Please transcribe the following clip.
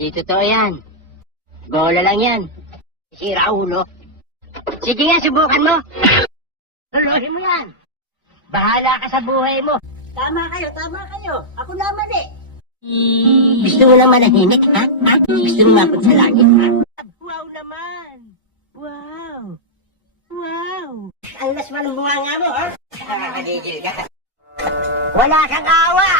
Hindi totoo yan. Bola lang yan. Sira ulo. Sige nga, subukan mo. Tulohin mo yan. Bahala ka sa buhay mo. Tama kayo, tama kayo. Ako naman eh. Gusto mo lang manahimik, ha? Gusto mo mapun sa langit, ha? Wow naman. Wow. Wow. Ang lasman ng bunga nga mo, ha? Nakakagigil ka. Wala kang awa!